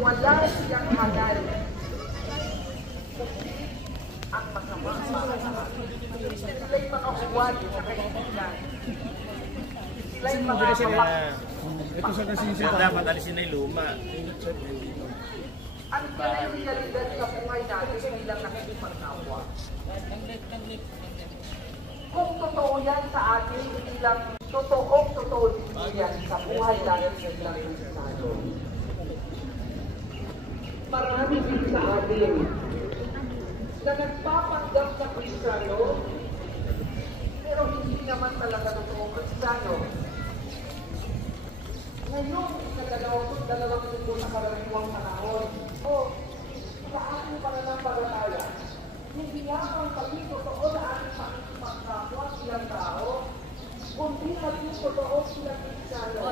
wala siyang halal. Ang masama para sa atin. Sila'y mga huwad sa kaibigan. Sila'y mga ito sa kasisa. Dapat alisin na yung luma. Ang realidad sa buhay natin bilang nakikipagkapwa. Kung totoo yan sa atin, bilang totoo din yan sa buhay natin bilang Kristiyano. Marami din sa atin na nagpapanggap na Kristiyano, pero hindi naman talaga totoong Kristiyano. Ngayon, sa dalawang linggo na karaniwang panahon, sa ating pananampalataya, hindi lamang kami totoo na ating pakikipagkapwa silang tao, kundi maging totoo silang Kristiyano.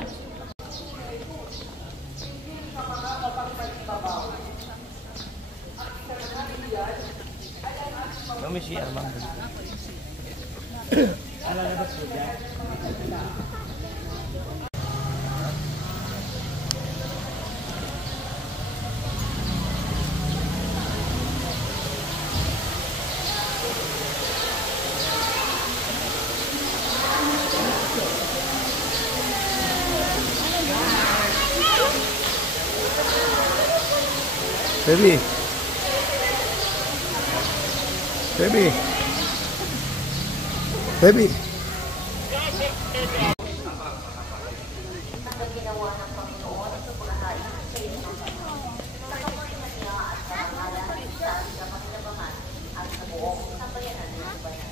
Hindi sa mga mapagpagbabaw. At isa na natin yan, ay ang ating Kami si Armand. Alalabas ko dyan. Baby. Baby. Baby. Ang ginawa ng Panginoon sa pulahain sa inyo sa kapagitan niya at karangalan sa ating kapakinabangan at sa buong sambayanan ng bayan.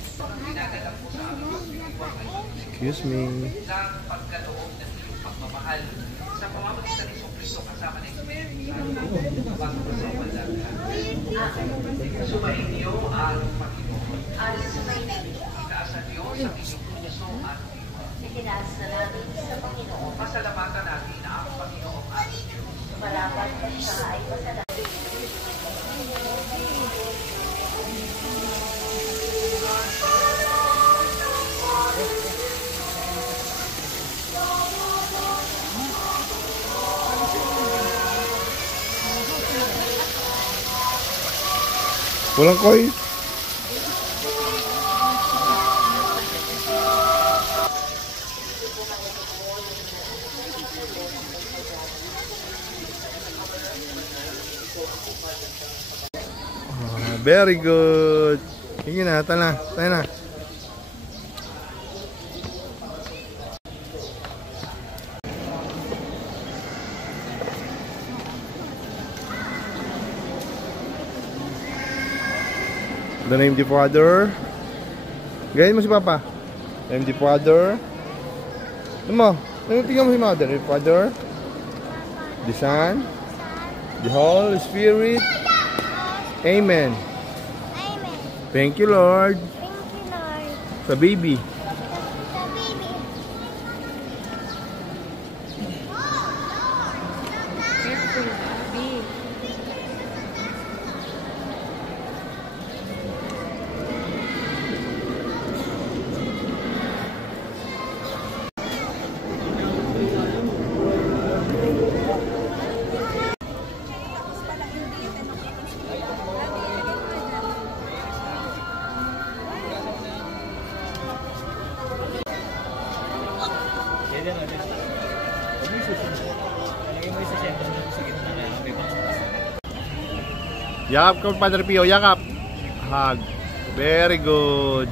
Excuse me. ng pagkaloob ng iyong pagmamahal sa pamamagitan ni Kristo kasama ng Espiritu Santo sa bandagan. Sumayin niyo ang Panginoon. Itaasan niyo sa inyong puso at diwa. Itinaasa namin sa Panginoon. Pasalamatan natin ang Panginoon ating Diyos. Marapat pa siya ay pasalamat. Walang koy. Very good. Sige na, tayo na. The name of the Father. Gayin mo si Papa. The name of the Father. Ano mo? Tingnan mo si Mother. The Father, the Son, the Holy Spirit. Amen. Amen. Thank you, Lord. Thank you, Lord. Sa baby. Sa baby. Yakap ka, Padre Pio. Yakap. Hug. Very good.